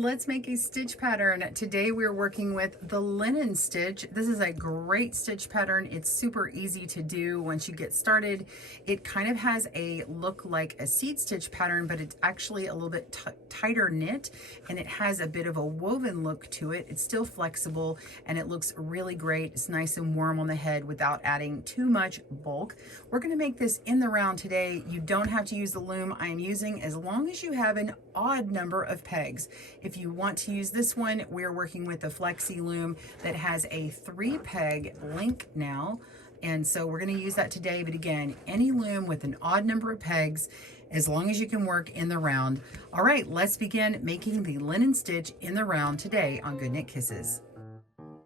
Let's make a stitch pattern. Today we're working with the linen stitch. This is a great stitch pattern. It's super easy to do once you get started. It kind of has a look like a seed stitch pattern, but it's actually a little bit tighter knit, and it has a bit of a woven look to it. It's still flexible and it looks really great. It's nice and warm on the head without adding too much bulk. We're going to make this in the round today. You don't have to use the loom I am using as long as you have an odd number of pegs. If you want to use this one, we're working with the Flexi loom that has a 3-peg link now. And so we're going to use that today. But again, any loom with an odd number of pegs, as long as you can work in the round. All right, let's begin making the linen stitch in the round today on GoodKnit Kisses.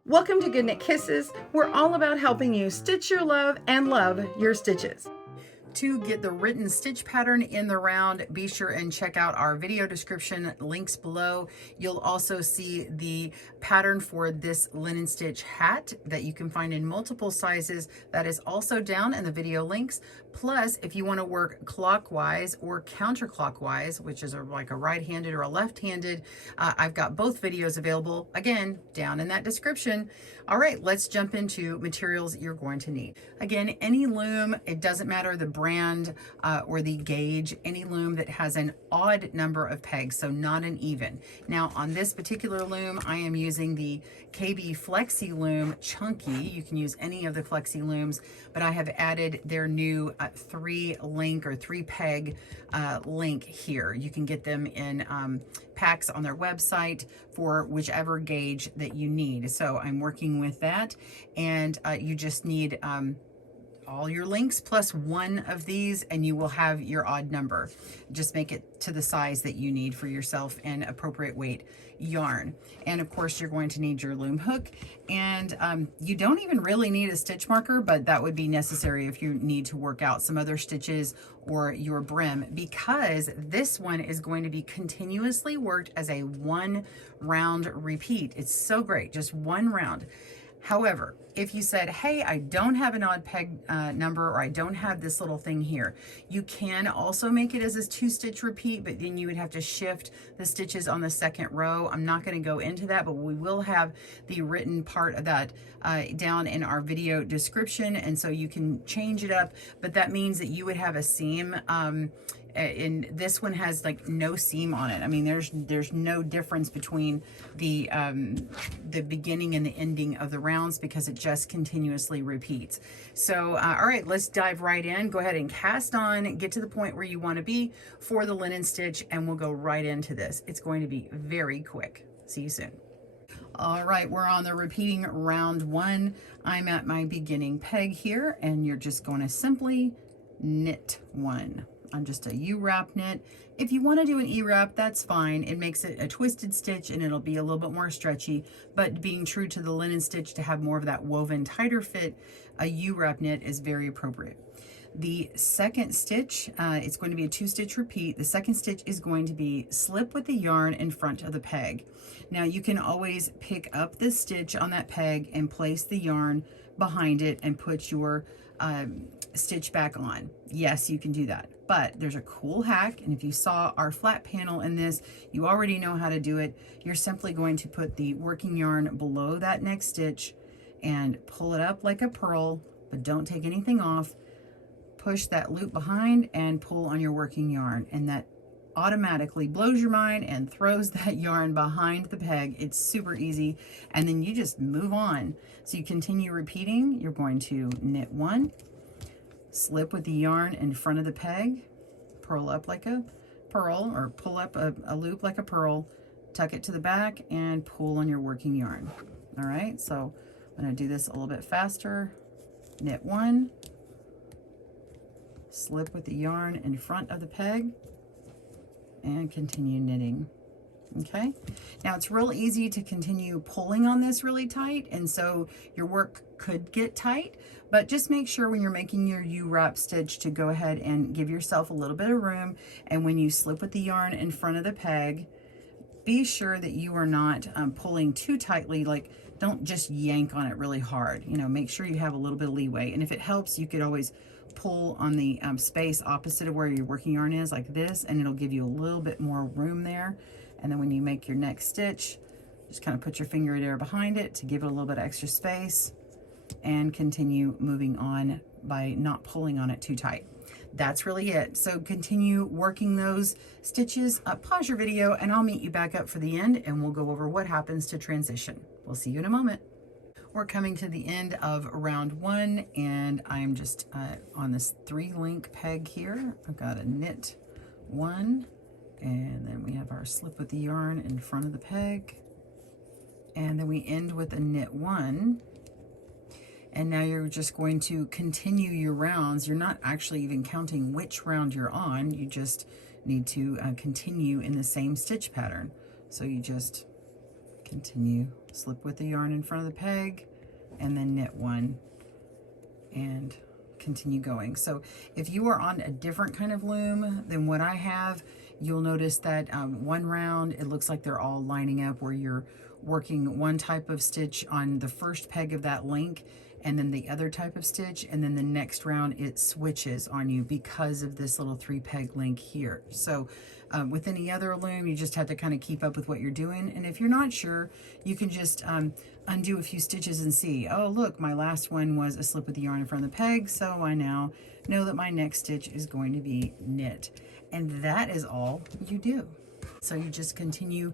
Welcome to GoodKnit Kisses. We're all about helping you stitch your love and love your stitches. To get the written stitch pattern in the round, be sure and check out our video description links below. You'll also see the pattern for this linen stitch hat that you can find in multiple sizes. That is also down in the video links. Plus, if you want to work clockwise or counterclockwise, which is like a right-handed or a left-handed, I've got both videos available, again, down in that description. All right, let's jump into materials you're going to need. Again, any loom, it doesn't matter the brand or the gauge, any loom that has an odd number of pegs, so not an even. Now, on this particular loom, I am using the KB Flexi Loom Chunky. You can use any of the Flexi looms, but I have added their new 3-peg link here. You can get them in packs on their website for whichever gauge that you need. So I'm working with that, and you just need all your links plus one of these and you will have your odd number. Just make it to the size that you need for yourself and appropriate weight yarn. And of course you're going to need your loom hook, and you don't even really need a stitch marker, but that would be necessary if you need to work out some other stitches or your brim, because this one is going to be continuously worked as a 1 round repeat. It's so great, just 1 round. However, if you said, hey, I don't have an odd peg number, or I don't have this little thing here, you can also make it as a 2-stitch repeat, but then you would have to shift the stitches on the 2nd row. I'm not going to go into that, but we will have the written part of that down in our video description, and so you can change it up, but that means that you would have a seam. And this one has like no seam on it. I mean, there's no difference between the beginning and the ending of the rounds, because it just continuously repeats. So all right, let's dive right in. Go ahead and cast on, get to the point where you want to be for the linen stitch, and we'll go right into this. It's going to be very quick. See you soon. All right, we're on the repeating round 1. I'm at my beginning peg here, and you're just going to simply knit 1 on just a U-wrap knit. If you want to do an E-wrap, that's fine. It makes it a twisted stitch and it'll be a little bit more stretchy, but being true to the linen stitch to have more of that woven tighter fit, a U-wrap knit is very appropriate. The 2nd stitch, it's going to be a 2-stitch repeat. The 2nd stitch is going to be slip with the yarn in front of the peg. Now you can always pick up the stitch on that peg and place the yarn behind it and put your stitch back on. Yes, you can do that, but there's a cool hack, and if you saw our flat panel in this, you already know how to do it. You're simply going to put the working yarn below that next stitch and pull it up like a purl, but don't take anything off. Push that loop behind and pull on your working yarn, and that automatically blows your mind and throws that yarn behind the peg. It's super easy, and then you just move on. So you continue repeating. You're going to knit 1, slip with the yarn in front of the peg, purl up like a purl, or pull up a loop like a purl, tuck it to the back, and pull on your working yarn. All right, so I'm going to do this a little bit faster. Knit 1, slip with the yarn in front of the peg, and continue knitting. Okay, now it's real easy to continue pulling on this really tight, and so your work could get tight, but just make sure when you're making your U-wrap stitch to go ahead and give yourself a little bit of room, and when you slip with the yarn in front of the peg, be sure that you are not pulling too tightly. Like, don't just yank on it really hard. You know, make sure you have a little bit of leeway, and if it helps, you could always pull on the space opposite of where your working yarn is, like this, and it'll give you a little bit more room there. And then when you make your next stitch, just kind of put your finger there behind it to give it a little bit of extra space, and continue moving on by not pulling on it too tight. That's really it. So continue working those stitches. Pause your video and I'll meet you back up for the end, and we'll go over what happens to transition. We'll see you in a moment. We're coming to the end of round 1, and I'm just on this 3-link peg here. I've got a knit 1, and then we have our slip with the yarn in front of the peg, and then we end with a knit 1. And now you're just going to continue your rounds. You're not actually even counting which round you're on. You just need to continue in the same stitch pattern. So you just continue, slip with the yarn in front of the peg, and then knit 1, and continue going. So if you are on a different kind of loom than what I have, you'll notice that one round, it looks like they're all lining up, where you're working one type of stitch on the first peg of that link, and then the other type of stitch, and then the next round it switches on you because of this little 3-peg link here. So with any other loom, you just have to kind of keep up with what you're doing. And if you're not sure, you can just undo a few stitches and see, oh look, my last one was a slip with the yarn in front of the peg, so I now know that my next stitch is going to be knit. And that is all you do. So you just continue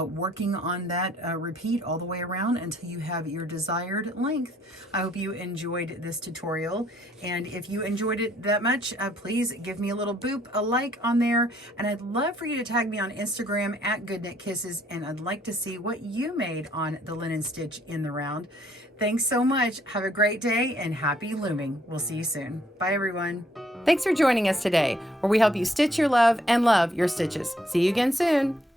working on that repeat all the way around until you have your desired length. I hope you enjoyed this tutorial, and if you enjoyed it that much, please give me a little boop, a like on there, and I'd love for you to tag me on Instagram at GoodKnitKisses, and I'd like to see what you made on the linen stitch in the round. Thanks so much. Have a great day and happy looming. We'll see you soon. Bye everyone. Thanks for joining us today, where we help you stitch your love and love your stitches. See you again soon.